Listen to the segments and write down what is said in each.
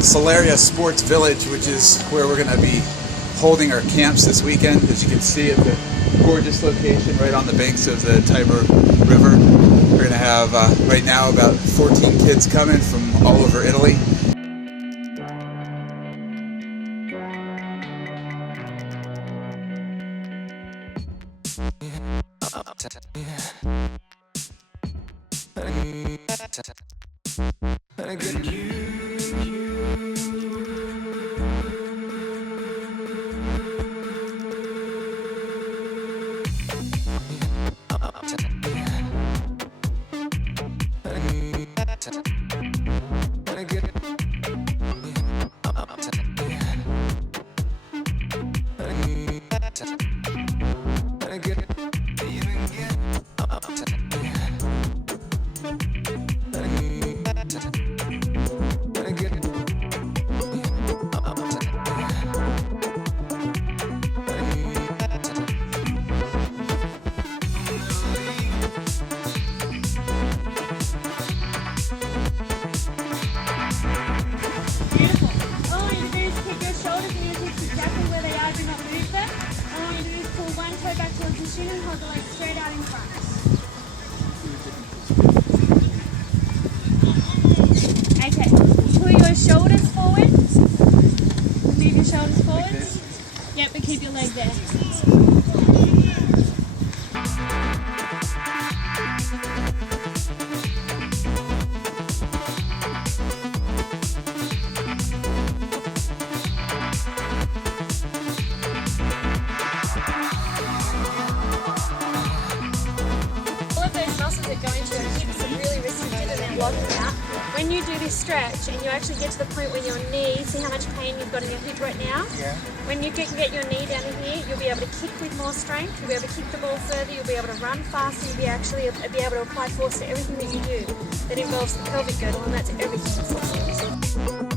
Solaria Sports Village, which is where we're going to be holding our camps this weekend. As you can see, at the gorgeous location right on the banks of the Tiber River. We're going to have right now about 14 kids coming from all over Italy. And hold the legs straight out in front. Okay, pull your shoulders forward. Move your shoulders forward. Yep, but keep your leg there. When you do this stretch and you actually get to the point where your knee, see how much pain you've got in your hip right now? Yeah. When you can get your knee down in here, you'll be able to kick with more strength, you'll be able to kick the ball further, you'll be able to run faster, you'll be able to apply force to everything that you do that involves the pelvic girdle, and that's everything.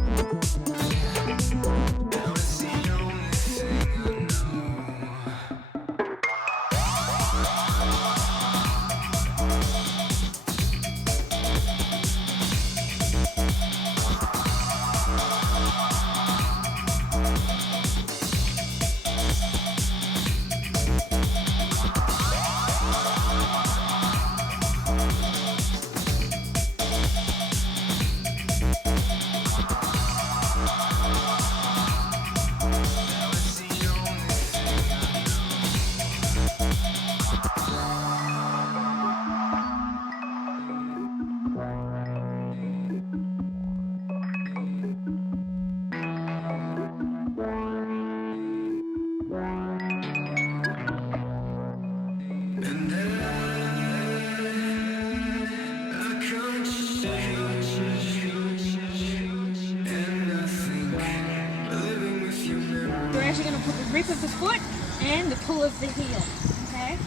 We're actually going to put the grip of the foot and the pull of the heel, okay?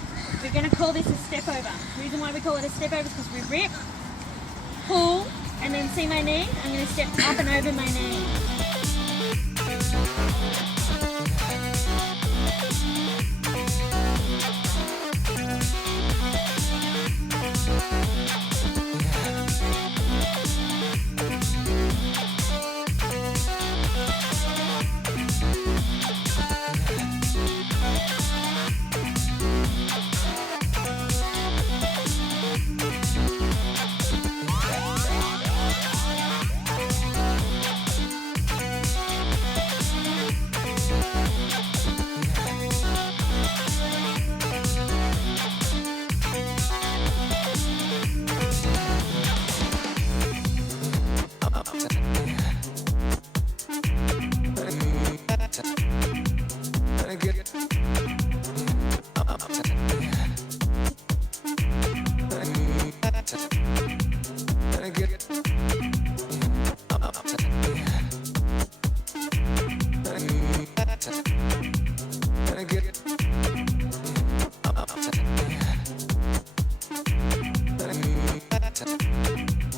We're going to call this a step over. The reason why we call it a step over is because we rip, pull, and then see my knee? I'm going to step up and over my knee.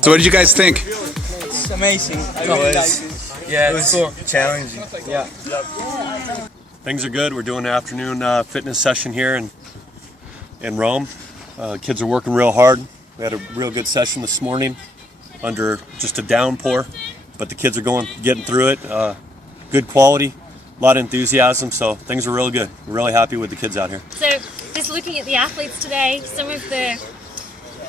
So what did you guys think? It's amazing. I really like it. Yeah, it was cool. Challenging. Yeah. Things are good. We're doing an afternoon fitness session here in Rome. Kids are working real hard. We had a real good session this morning under just a downpour. but the kids are getting through it. Good quality, a lot of enthusiasm, so things are really good. We're really happy with the kids out here. So just looking at the athletes today, some of the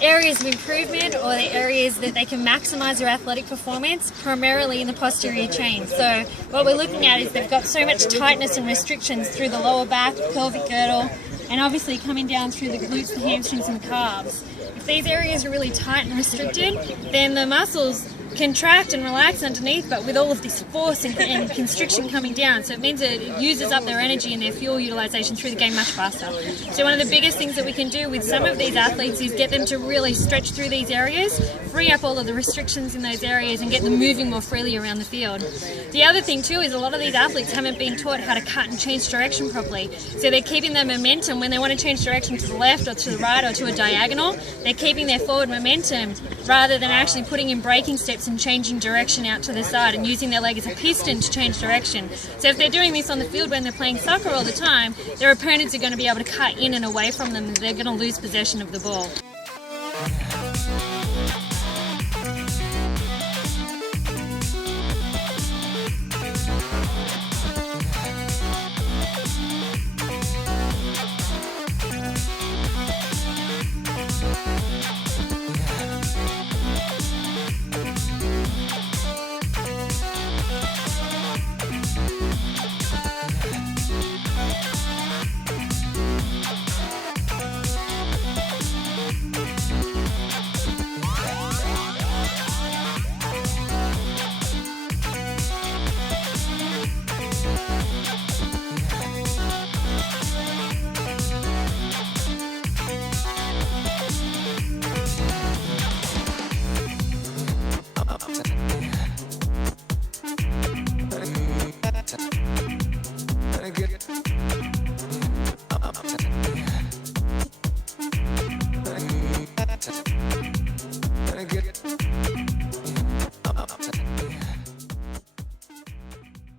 areas of improvement or the areas that they can maximize their athletic performance, primarily in the posterior chain. So what we're looking at is they've got so much tightness and restrictions through the lower back, pelvic girdle, and obviously coming down through the glutes, the hamstrings and the calves. If these areas are really tight and restricted, then the muscles contract and relax underneath, but with all of this force and constriction coming down, so it means that it uses up their energy and their fuel utilization through the game much faster. So one of the biggest things that we can do with some of these athletes is get them to really stretch through these areas, free up all of the restrictions in those areas and get them moving more freely around the field. The other thing too is a lot of these athletes haven't been taught how to cut and change direction properly, so they're keeping their momentum when they want to change direction to the left or to the right or to a diagonal. They're keeping their forward momentum rather than actually putting in braking steps and changing direction out to the side and using their leg as a piston to change direction. So if they're doing this on the field when they're playing soccer all the time, their opponents are going to be able to cut in and away from them and they're going to lose possession of the ball.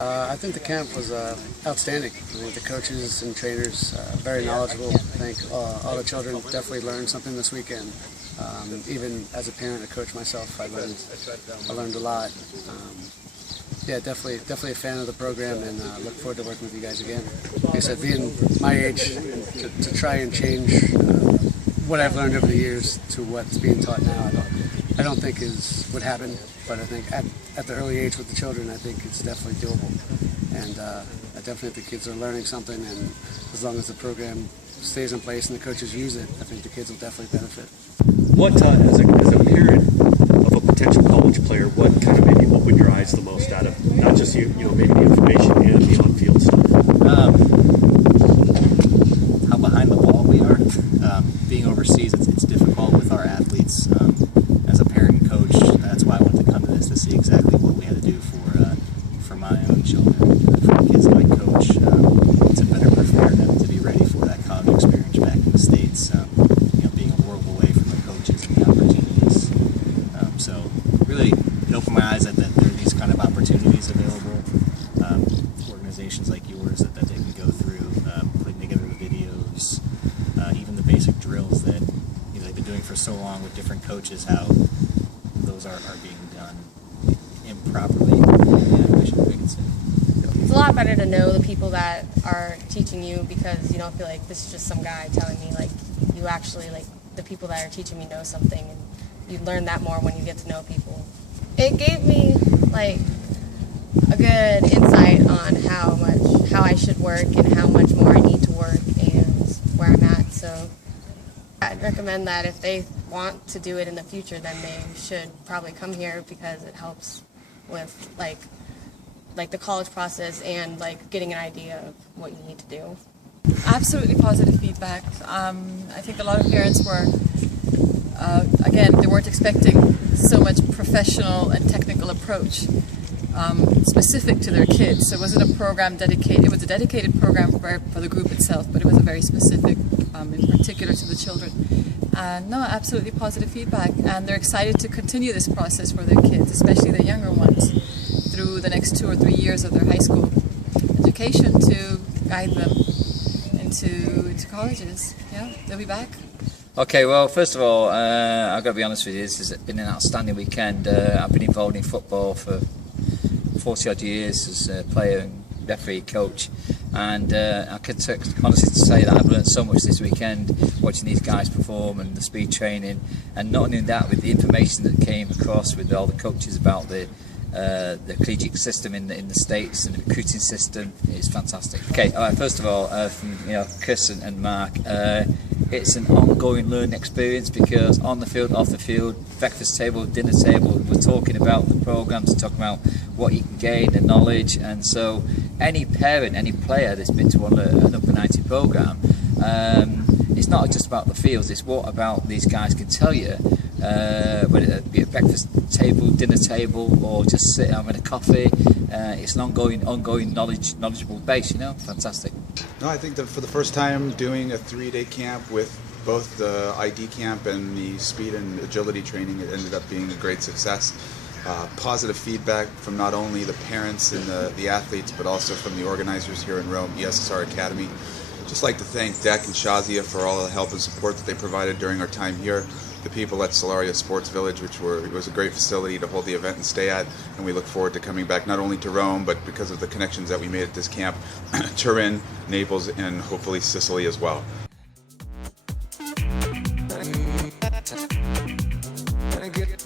I think the camp was outstanding. I think the coaches and trainers very knowledgeable. I think all the children definitely learned something this weekend. Even as a parent, a coach myself, I learned a lot. Yeah, definitely a fan of the program, and look forward to working with you guys again. Like I said, being my age, to try and change what I've learned over the years to what's being taught now, I don't think would happen. But I think at the early age with the children, I think it's definitely doable. And I definitely think the kids are learning something, and as long as the program stays in place and the coaches use it, I think the kids will definitely benefit. What, as a parent of a potential college player, what kind of maybe opened your eyes the most out of not just maybe the information and the on-field stuff? How behind the ball we are. Being overseas, it's difficult with our athletes. As a parent and coach, that's why I wanted to come to this, to see exactly what we had to do for my own children, for the kids that I coach, to better prepare them to be ready for that college experience back in the States. Being a world away from the coaches and the opportunities. So really, it opened my eyes that there are these kind of opportunities available. Organizations like yours that they can go through, putting together the videos, even the basic drills that they've been doing for so long with different coaches, how those are being done improperly. It's a lot better to know the people that are teaching you, because you don't feel like this is just some guy telling me. Like, you actually, like, the people that are teaching me know something, and you learn that more when you get to know people. It gave me like a good insight on how I should work and how much more I need to work and where I'm at. So I'd recommend that if they want to do it in the future, then they should probably come here, because it helps with like the college process and like getting an idea of what you need to do. Absolutely positive feedback. I think a lot of parents were, again, they weren't expecting so much professional and technical approach specific to their kids. So it wasn't a program dedicated, it was a dedicated program for the group itself, but it was a very specific, in particular to the children. No, absolutely positive feedback, and they're excited to continue this process for their kids, especially the younger ones, through the next 2 or 3 years of their high school education, to guide them into colleges. Yeah, they'll be back. Okay, well, first of all, I've got to be honest with you, this has been an outstanding weekend. I've been involved in football for 40 odd years as a player and referee, coach, and I can honestly say that I've learned so much this weekend watching these guys perform and the speed training, and not only that, with the information that came across with all the coaches about the collegiate system in the States and the recruiting system is fantastic. Okay, first of all, from Chris and Mark, it's an ongoing learning experience, because on the field, off the field, breakfast table, dinner table, we're talking about the programs, talking about what you can gain, the knowledge, and so any parent, any player that's been to an Upper 90 program, it's not just about the fields, it's what about these guys can tell you, whether it be a breakfast table, dinner table, or just sit having a coffee. It's an ongoing knowledgeable base, fantastic. No, I think that for the first time doing a 3-day camp with both the ID camp and the speed and agility training, it ended up being a great success. Positive feedback from not only the parents and the athletes, but also from the organizers here in Rome, ESSR Academy. Just like to thank Deck and Shazia for all the help and support that they provided during our time here. The people at Solaria Sports Village, which was a great facility to hold the event and stay at, and we look forward to coming back not only to Rome, but because of the connections that we made at this camp, Turin, Naples, and hopefully Sicily as well. Get